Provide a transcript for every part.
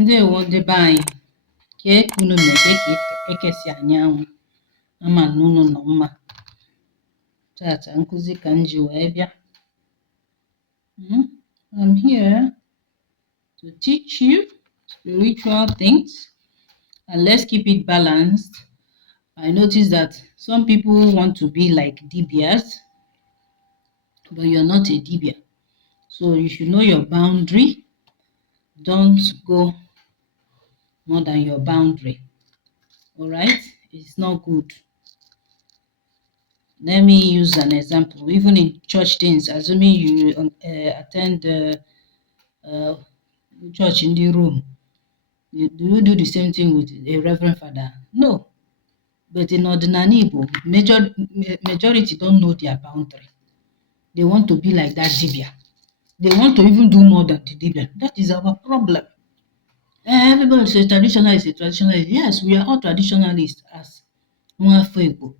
Ndewo ndị be anyị, kee ka unu mere ka ekesi anyanwụ ama na unu nọ mma. Tata nkụzi ka m ji wee bịa. I'm here to teach you spiritual things, and let's keep it balanced. I notice that some people want to be like Dibịas, but you're not a Dibịa. So you should know your boundary. Don't go more than your boundary. All right? It's not good. Let me use an example. Even in church things, assuming you attend church in the room, do you do the same thing with a reverend father? No. But in ordinary Igbo, majority don't know their boundary. They want to be like that Dibịa. They want to even do more than the Dibịa. That is our problem. Everybody says traditionalist, a traditionalist. Yes, we are all traditionalists as Igbo.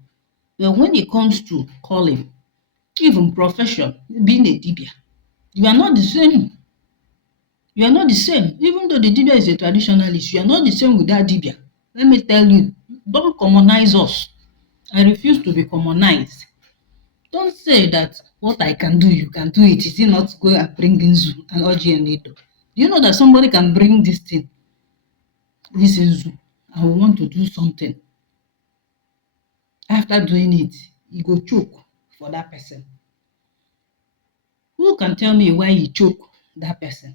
But when it comes to calling, even profession, being a Dibịa, you are not the same. You are not the same. Even though the Dibịa is a traditionalist, you are not the same with that Dibịa. Let me tell you, don't commonize us. I refuse to be commonized. Don't say that what I can do, you can do it. Is it not go and bring Nzu and Oji and Edo? Do you know that somebody can bring this thing, this Nzu, and want to do something? After doing it, you go choke for that person. Who can tell me why you choke that person?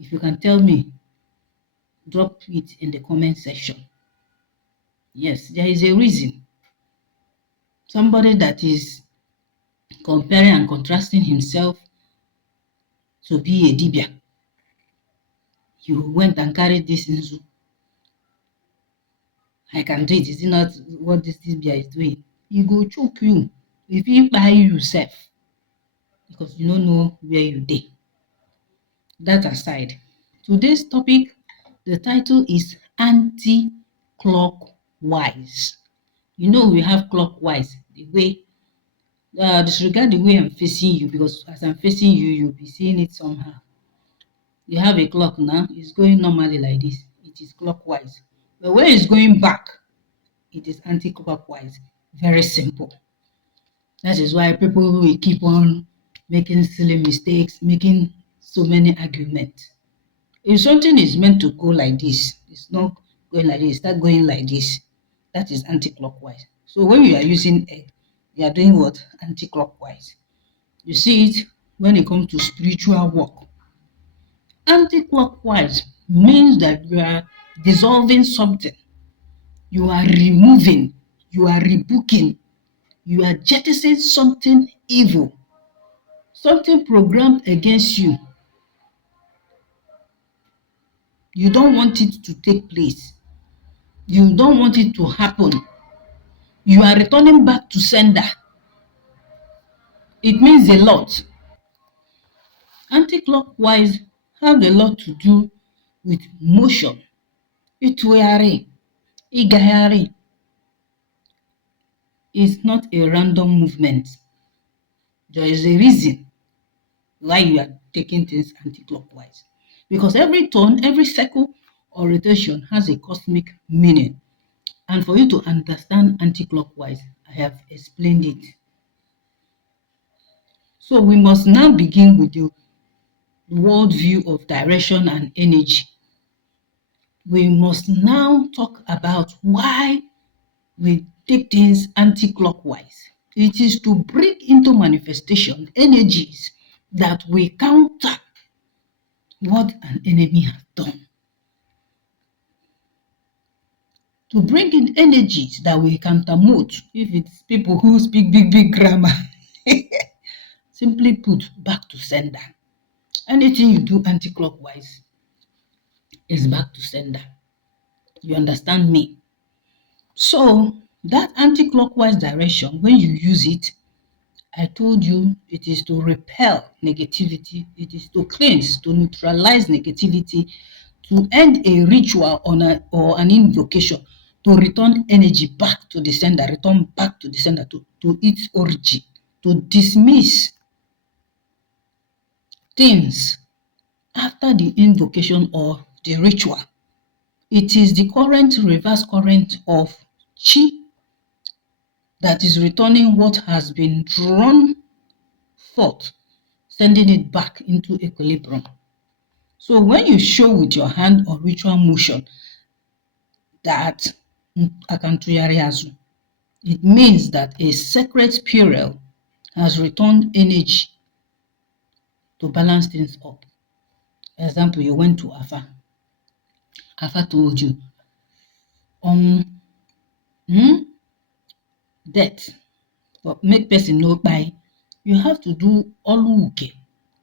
If you can tell me, drop it in the comment section. Yes, there is a reason. Somebody that is comparing and contrasting himself to be a Dibịa. You went and carried this Nzu. I can do it. Is it not what this Dibịa is doing? He go choke you. If you buy yourself, because you don't know where you dey. That aside, today's topic, the title is Anti-Clockwise. You know we have clockwise, the way, disregard the way I'm facing you, because as I'm facing you, you'll be seeing it somehow. You have a clock now, it's going normally like this. It is clockwise. But when it's going back, it is anti-clockwise. Very simple. That is why people will keep on making silly mistakes, making so many arguments. If something is meant to go like this, it's not going like this, start going like this. That is anti-clockwise. So when you are using egg, you are doing what? Anti-clockwise. You see it when it comes to spiritual work. Anti-clockwise means that you are dissolving something. You are removing, you are rebooking, you are jettisoning something evil, something programmed against you. You don't want it to take place. You don't want it to happen. You are returning back to sender. It means a lot. Anti-clockwise have a lot to do with motion. Ntụgharị, Igagharị. It's not a random movement. There is a reason why you are taking things anti-clockwise. Because every turn, every circle or rotation has a cosmic meaning. And for you to understand anti-clockwise, I have explained it. So we must now begin with the worldview of direction and energy. We must now talk about why we take things anti-clockwise. It is to bring into manifestation energies that will counter what an enemy has done. To bring in energies that will countermode, if it's people who speak big grammar, simply put, back to sender. Anything you do anti-clockwise is back to sender. You understand me? So that anti-clockwise direction, when you use it, I told you it is to repel negativity, it is to cleanse, to neutralize negativity, to end a ritual or an invocation, to return energy back to the sender, return back to the sender, to its origin, to dismiss things after the invocation or the ritual. It is the current, reverse current of chi that is returning what has been drawn forth, sending it back into equilibrium. So when you show with your hand or ritual motion that Ntụgharị, it means that a sacred spiral has returned energy to balance things up. Example, you went to Afa. Afa told you, death, but make person no buy. You have to do oluke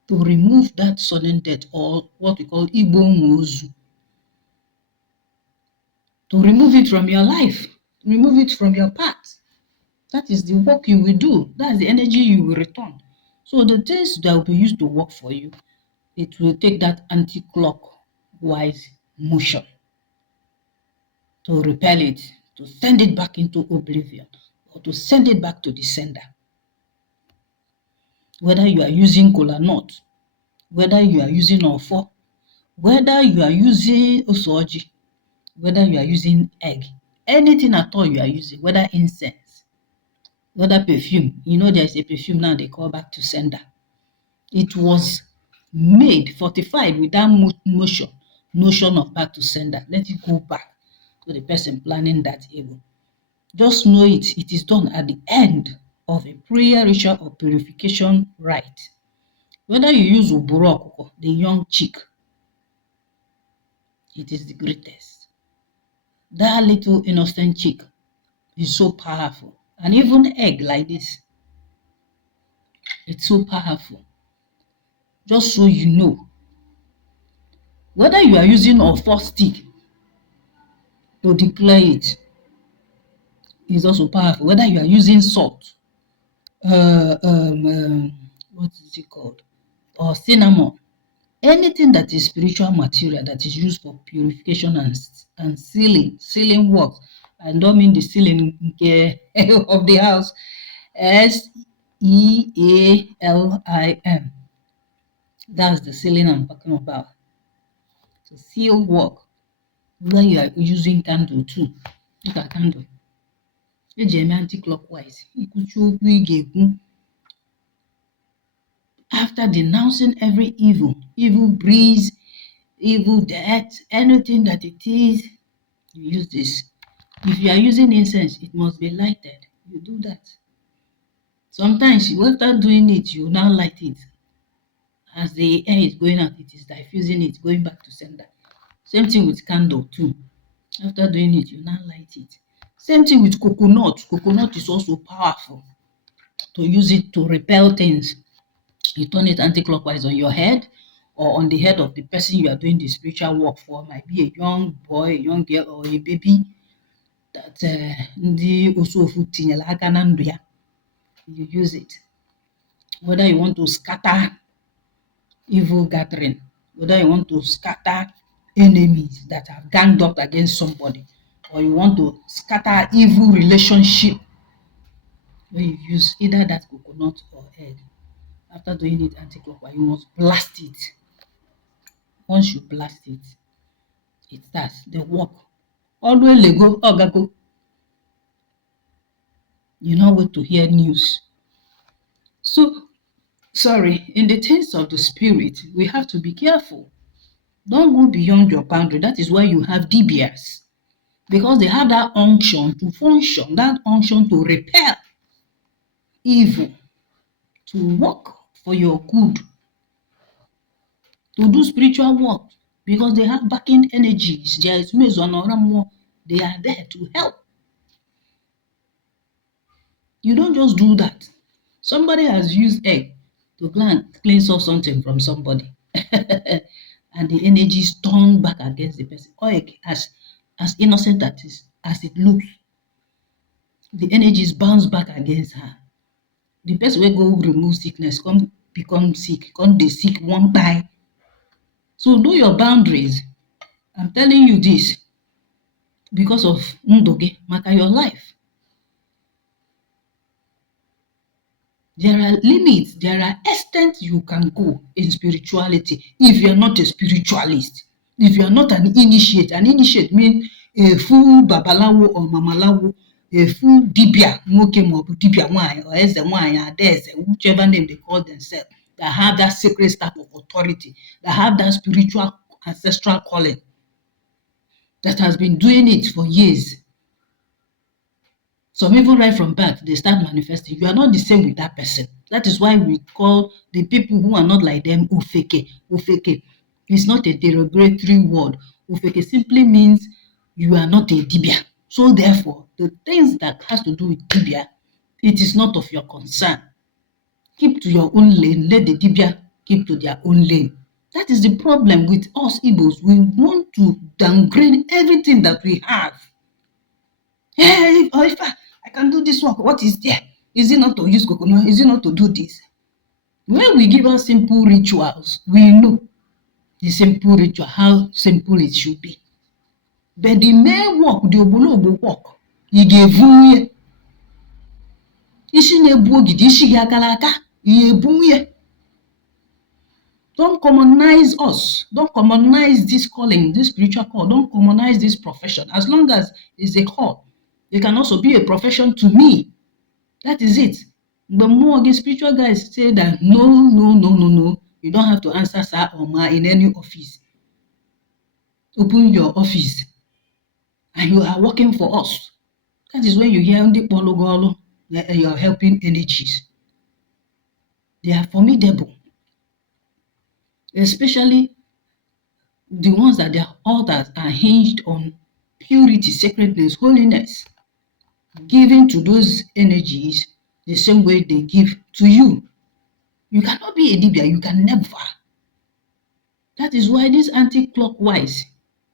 to remove that sudden death, or what we call Igbo mozu. To remove it from your life, remove it from your path. That is the work you will do. That's the energy you will return. So the things that will be used to work for you, it will take that anti-clockwise motion to repel it, to send it back into oblivion, or to send it back to the sender. Whether you are using kola nut, whether you are using ofo, whether you are using osoji, whether you are using egg, anything at all you are using, whether incense, whether perfume. You know there's a perfume now they call back to sender. It was made, fortified with that notion of back to sender. Let it go back to the person planning that evil. Just know it is done at the end of a prayer ritual or purification rite. Whether you use uburoko, the young chick, it is the greatest. That little innocent chick is so powerful. And even egg like this, it's so powerful. Just so you know, whether you are using a force stick to declare it, is also powerful. Whether you are using salt, what is it called, or cinnamon, anything that is spiritual material that is used for purification and sealing works. I don't mean the sealing of the house, SEALIM. That's the sealing I'm talking about. To seal work. Whether you are using candle too, look at candle. Anticlockwise. After denouncing every evil breeze, evil death, anything that it is, you use this. If you are using incense, it must be lighted. You do that. Sometimes after doing it, you now light it. As the air is going out, it is diffusing it, going back to sender. Same thing with candle too. After doing it, you now light it. Same thing with coconut. Coconut is also powerful. To use it to repel things. You turn it anti-clockwise on your head or on the head of the person you are doing the spiritual work for. It might be a young boy, a young girl, or a baby that ndị osofu tinyere aka na ndụ ya. You use it. Whether you want to scatter evil gathering, whether you want to scatter enemies that have ganged up against somebody, or you want to scatter evil relationship, when you use either that coconut or egg. After doing it anti-clockwise, you must blast it. Once you blast it, it starts the work. Always lego, ogago. You know what to hear news. So, sorry, in the things of the spirit, we have to be careful. Don't go beyond your boundary. That is why you have Dibịas. Because they have that unction to function, that unction to repel evil, to work for your good, to do spiritual work, because they have backing energies. There is more. They are there to help. You don't just do that. Somebody has used egg to cleanse off something from somebody. And the energy is turned back against the person. Or egg, as innocent as it looks, the energy is bounced back against her. The person will go remove sickness, come become sick, come the sick one die. So know your boundaries. I'm telling you this because of Ndoge, maka your life. There are limits, there are extents you can go in spirituality if you're not a spiritualist. If you are not an initiate means a full babalawo or mamalawo, a full dibia, nwoke maọbụ dibia nwanyị or eze nwanyị, adaeze, whichever name they call themselves, that have that sacred staff of authority, that have that spiritual ancestral calling, that has been doing it for years. Some even right from birth, they start manifesting. You are not the same with that person. That is why we call the people who are not like them Ufeke. Ufeke is not a derogatory word. Ufeke simply means you are not a Dibia. So therefore, the things that has to do with Dibia, it is not of your concern. Keep to your own lane. Let the Dibia keep to their own lane. That is the problem with us Igbos. We want to downgrade everything that we have. Hey, if I can do this work, what is there? Is it not to use coconut? Is it not to do this? When we give us simple rituals, we know the simple ritual, how simple it should be. But the main work, the obolobo work, you give you. Don't commonize us. Don't commonize this calling, this spiritual call. Don't commonize this profession. As long as it's a call, it can also be a profession to me. That is it. The more the spiritual guys say that no, you don't have to answer sir or ma in any office. Open your office and you are working for us. That is when you hear the pologolo, you are helping energies. They are formidable. Especially the ones that their altars are hinged on purity, sacredness, holiness, giving to those energies the same way they give to you. You cannot be a Dibia, you can never. That is why this anti-clockwise,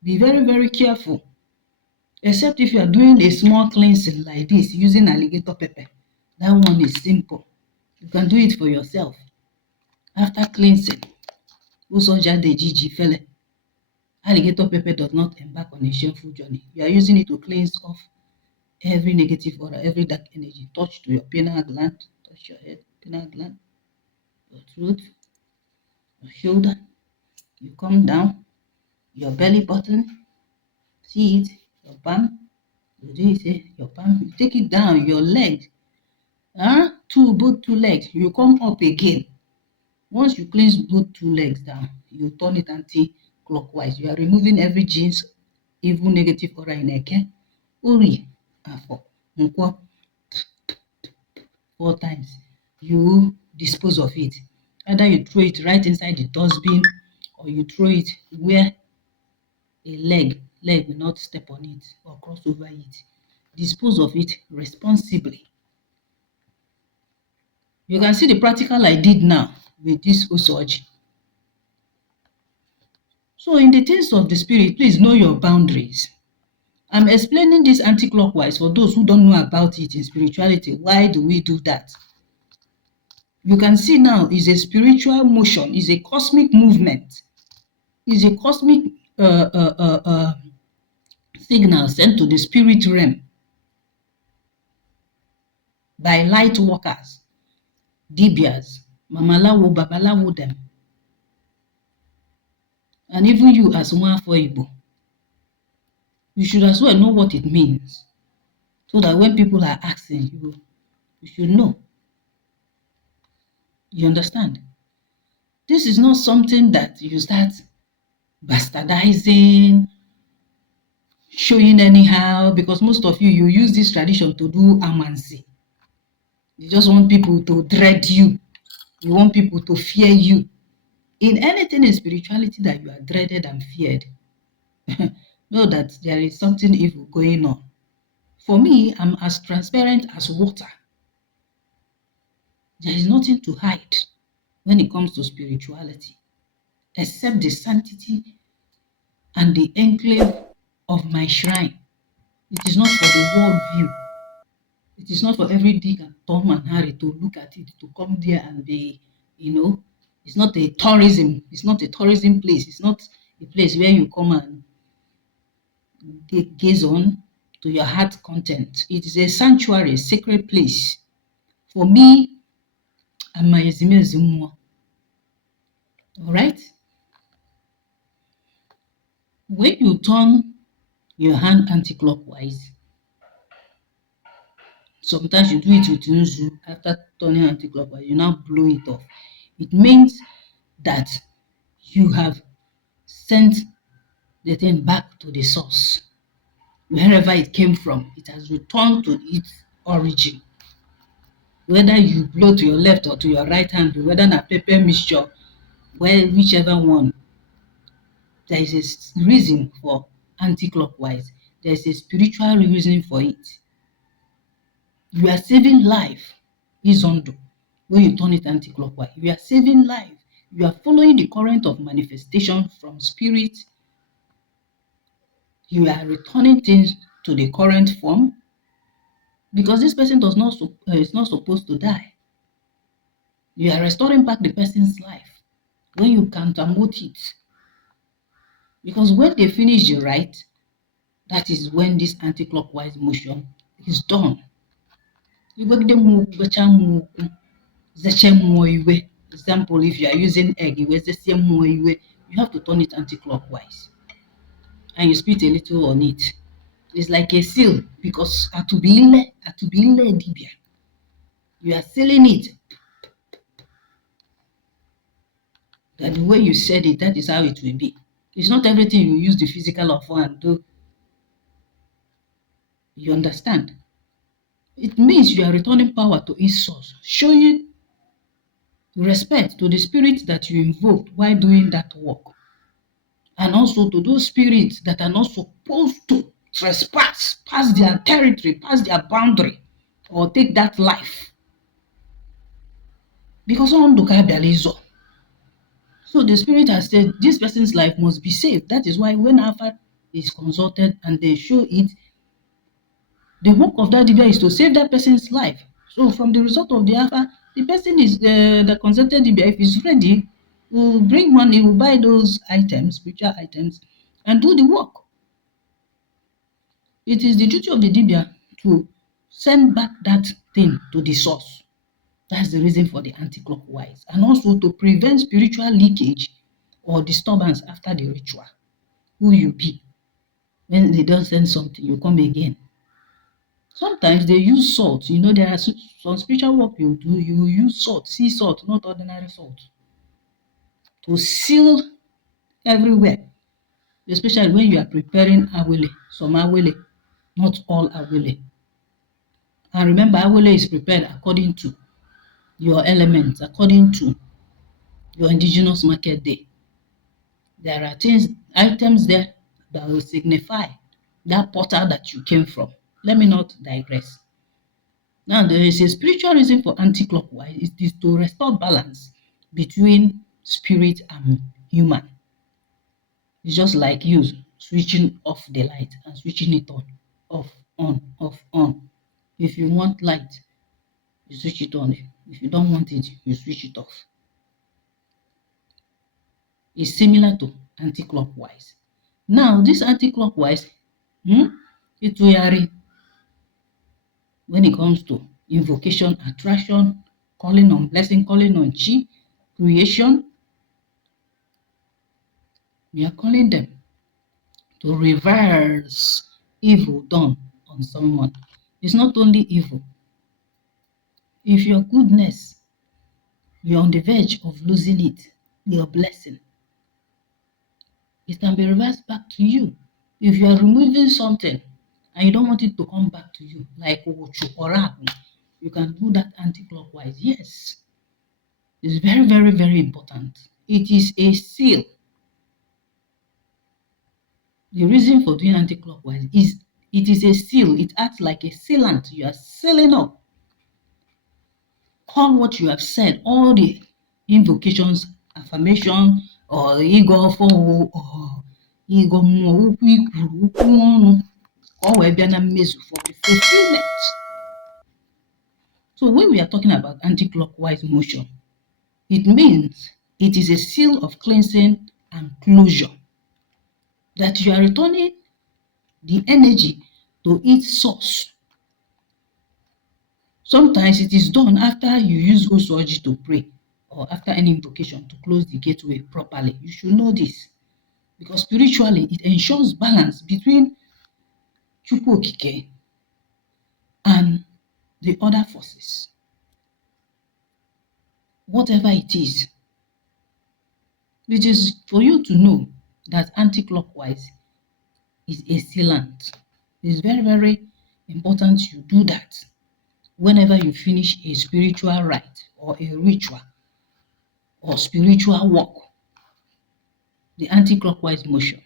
be very, very careful. Except if you are doing a small cleansing like this using alligator pepper. That one is simple. You can do it for yourself. After cleansing, alligator pepper does not embark on a shameful journey. You are using it to cleanse off every negative aura, every dark energy. Touch to your pineal gland, touch your head, pineal gland, your throat, your shoulder. You come down, your belly button, see it, your palm, you do it, your palm, you take it down, your leg, both two legs, you come up again. Once you cleanse both two legs down, you turn it anti-clockwise. You are removing every genes, evil, negative aura in Eke, Uri, Afo, Nkwo, 4 times. You dispose of it. Either you throw it right inside the dustbin or you throw it where a leg will not step on it or cross over it. Dispose of it responsibly. You can see the practical I did now with this Osoji. So in the things of the spirit, please know your boundaries. I'm explaining this anti-clockwise for those who don't know about it in spirituality. Why do we do that? You can see now is a spiritual motion, is a cosmic movement, is a cosmic signal sent to the spirit realm by light workers, Dibịas, Mamalawo, Babalawo them. And even you as Nwafọ Igbo, you should as well know what it means. So that when people are asking you, you should know. You understand? This is not something that you start bastardizing, showing anyhow, because most of you use this tradition to do amancy. You just want people to dread you. You want people to fear you. In anything in spirituality that you are dreaded and feared, know that there is something evil going on. For me, I'm as transparent as water. There is nothing to hide when it comes to spirituality, except the sanctity and the enclave of my shrine. It is not for the world view. It is not for every Dick and Tom and Harry to look at it, to come there and be, it's not a tourism. It's not a tourism place. It's not a place where you come and gaze on to your heart content. It is a sanctuary, a sacred place. For me and my Ezime Zumwa. All right? When you turn your hand anti-clockwise, sometimes you do it with Nzu. After turning anti-clockwise, you now blow it off. It means that you have sent the thing back to the source. Wherever it came from, it has returned to its origin. Whether you blow to your left or to your right hand, whether na pepper mixture, well, whichever one, there is a reason for anti-clockwise. There is a spiritual reason for it. You are saving life, Izondo, when you turn it anti-clockwise. You are saving life. You are following the current of manifestation from spirit. You are returning things to the current form because this person is not supposed to die. You are restoring back the person's life when you countermode it. Because when they finish the rite, that is when this anti-clockwise motion is done. Example, if you are using egg, you have to turn it anti-clockwise and you spit a little on it. It's like a seal because atubile dibia. You are sealing it. That the way you said it, that is how it will be. It's not everything you use the physical of and do. You understand? It means you are returning power to its source, showing respect to the spirit that you invoked while doing that work. And also to those spirits that are not supposed to trespass past their territory, past their boundary, or take that life. Because on the so the spirit has said this person's life must be saved. That is why when Alpha is consulted and they show it, the work of that Dibia is to save that person's life. So from the result of the Alpha, the person is the consulted Dibia, if he's ready, will bring money, will buy those items, spiritual items, and do the work. It is the duty of the Dibia to send back that thing to the source. That's the reason for the anti-clockwise. And also to prevent spiritual leakage or disturbance after the ritual. Who you be. When they don't send something, you come again. Sometimes they use salt. You know, there are some spiritual work you do, you will use salt, sea salt, not ordinary salt, to seal everywhere. Especially when you are preparing awele, some awele, not all awele. And remember, awele is prepared according to your elements, according to your indigenous market day. There are items there that will signify that portal that you came from. Let me not digress. Now, there is a spiritual reason for anti-clockwise. It is to restore balance between spirit and human. It's just like you switching off the light and switching it on, off, on, off, on. If you want light, you switch it on. If you don't want it, you switch it off. It's similar to anti-clockwise. Now, this anti-clockwise, Ntụgharị, when it comes to invocation, attraction, calling on blessing, calling on chi, creation, we are calling them to reverse evil done on someone. It's not only evil. If your goodness, you're on the verge of losing it, your blessing, it can be reversed back to you. If you are removing something and you don't want it to come back to you, like Ocho or Abu, you can do that anti-clockwise. Yes. It's very, very, very important. It is a seal. The reason for doing anti-clockwise is it is a seal. It acts like a sealant. You are sealing up all what you have said, all the invocations, affirmation, or ego for or ego more or for the fulfillment. So when we are talking about anti-clockwise motion, it means it is a seal of cleansing and closure, that you are returning the energy to its source. Sometimes it is done after you use Osoji to pray or after any invocation to close the gateway properly. You should know this. Because spiritually, it ensures balance between Chukwu Okike and the other forces. Whatever it is, which is for you to know that anti-clockwise is a sealant. It's very, very important you do that whenever you finish a spiritual rite or a ritual or spiritual work, the anti-clockwise motion.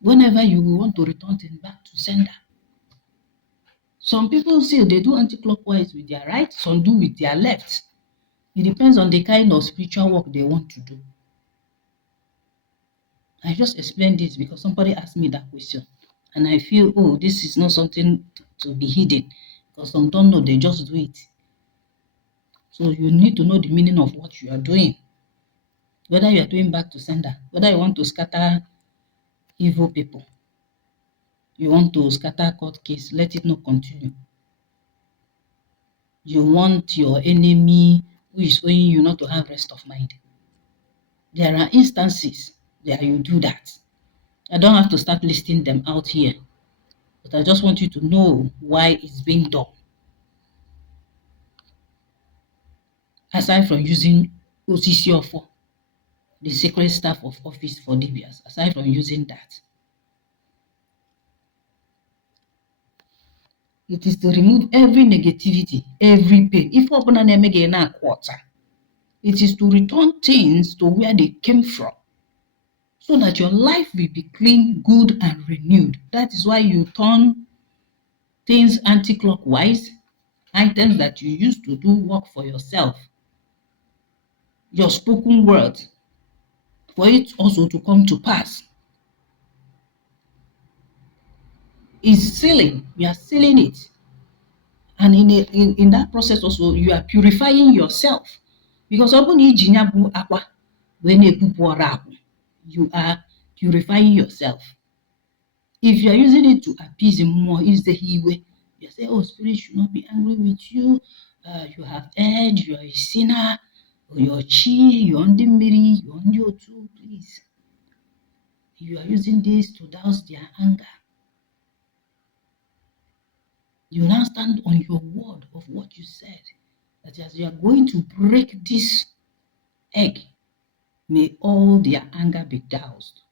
Whenever you want to return things back to sender. Some people say they do anti-clockwise with their right, some do with their left. It depends on the kind of spiritual work they want to do. I just explained this because somebody asked me that question. And I feel, oh, this is not something to be hidden. Because some don't know, they just do it. So you need to know the meaning of what you are doing. Whether you are doing back to sender, whether you want to scatter evil people, you want to scatter court case, let it not continue. You want your enemy who is owing you not to have rest of mind. There are instances where you do that. I don't have to start listing them out here, but I just want you to know why it's being done. Aside from using OCC4, the sacred staff of office for Dibịas, aside from using that, it is to remove every negativity, every pain. If it is to return things to where they came from, so that your life will be clean, good, and renewed. That is why you turn things anti-clockwise, items that you used to do work for yourself, your spoken word, for it also to come to pass. Is sealing. You are sealing it. And in that process also, you are purifying yourself. Because you are purifying yourself. If you are using it to appease him more, is the way you say, oh, spirit should not be angry with you. You have erred, you are a sinner, or you're chi, you're on the miri, you're on your too, please. You are using this to douse their anger. You now stand on your word of what you said, that as you are going to break this egg, may all their anger be doused.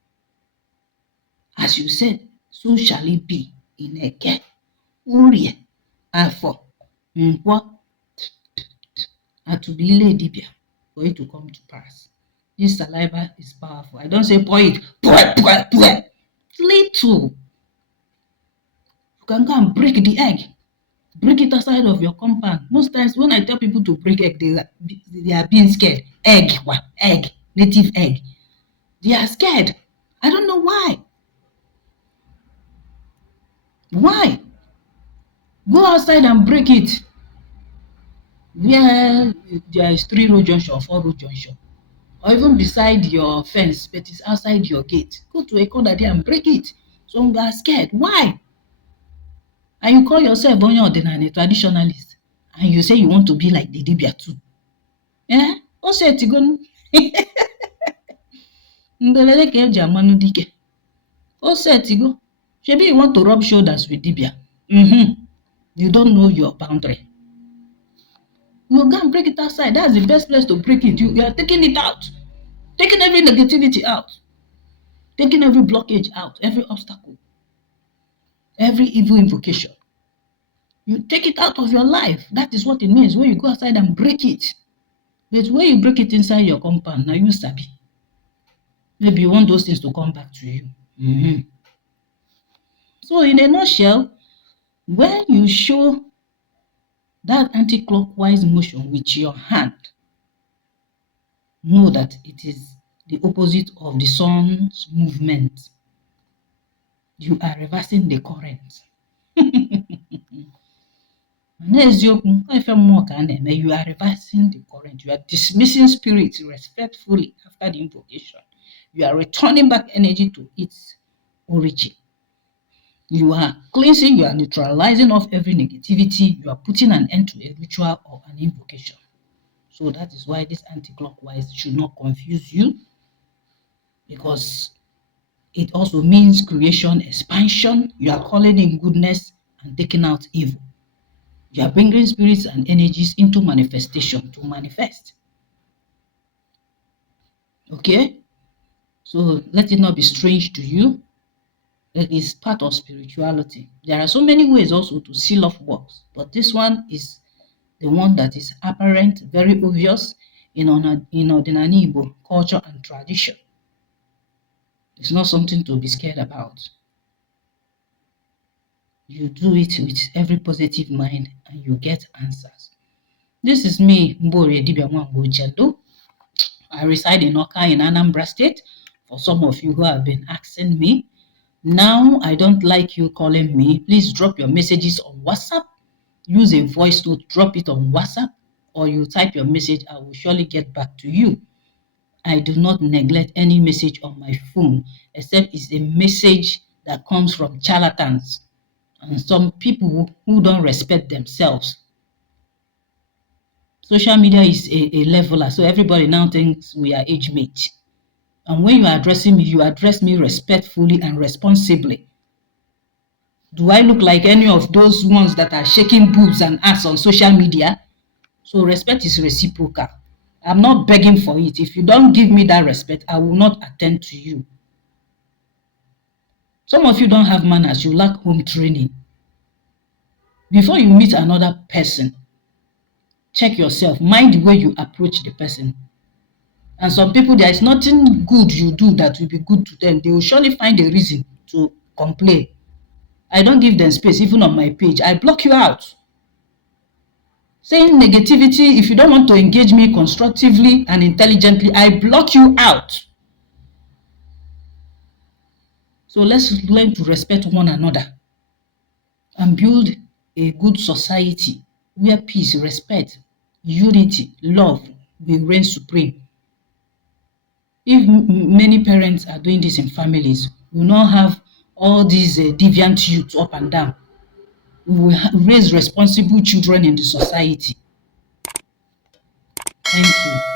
As you said, so shall it be in Eke, Urie, Afo, Nkwa, Atubile Dibịa, for it to come to pass. This saliva is powerful. I don't say pour it, pour. Little. You can go and break the egg. Break it outside of your compound. Most times when I tell people to break egg, they are being scared. Egg, native egg. They are scared. I don't know why. Why? Go outside and break it. Where there is 3 road junction, 4 road junction, or even beside your fence, but it's outside your gate. Go to a corner there and break it. So you are scared. Why? And you call yourself onye ordinary traditionalist, and you say you want to be like the Dibịa too. Eh? O setigo. Mbelele ka eji amanụ dike. O setigo. Maybe you want to rub shoulders with Dibịa. You don't know your boundary. You go and break it outside. That's the best place to break it. You are taking it out. Taking every negativity out. Taking every blockage out. Every obstacle. Every evil invocation. You take it out of your life. That is what it means when you go outside and break it. But when you break it inside your compound, now you sabi. Maybe you want those things to come back to you. So in a nutshell, when you show that anti-clockwise motion with your hand, know that it is the opposite of the sun's movement. You are reversing the current. You are reversing the current. You are dismissing spirits respectfully after the invocation. You are returning back energy to its origin. You are cleansing, you are neutralizing off every negativity. You are putting an end to a ritual or an invocation. So that is why this anti-clockwise should not confuse you. because it also means creation, expansion. You are calling in goodness and taking out evil. You are bringing spirits and energies into manifestation to manifest. Okay? So let it not be strange to you. It is part of spirituality. There are so many ways also to seal off works, but this one is the one that is apparent, very obvious in ordinary Igbo culture and tradition. It's not something to be scared about. You do it with every positive mind and you get answers. This is me, Mbore Dibịa. I reside in Oka in Anambra State. For some of you who have been asking me, now I don't like you calling me. Please drop your messages on WhatsApp. Use a voice note, drop it on WhatsApp, or you type your message. I will surely get back to you. I do not neglect any message on my phone, except it's a message that comes from charlatans and some people who don't respect themselves. Social media is a leveler, so everybody now thinks we are age mates. And when you are addressing me, you address me respectfully and responsibly. Do I look like any of those ones that are shaking boobs and ass on social media? So respect is reciprocal. I'm not begging for it. If you don't give me that respect, I will not attend to you. Some of you don't have manners. You lack home training. Before you meet another person, check yourself. Mind the way you approach the person. And some people, there is nothing good you do that will be good to them. They will surely find a reason to complain. I don't give them space, even on my page. I block you out. Saying negativity, if you don't want to engage me constructively and intelligently, I block you out. So let's learn to respect one another and build a good society where peace, respect, unity, love will reign supreme. If many parents are doing this in families, we will not have all these deviant youths up and down. We will raise responsible children in the society. Thank you.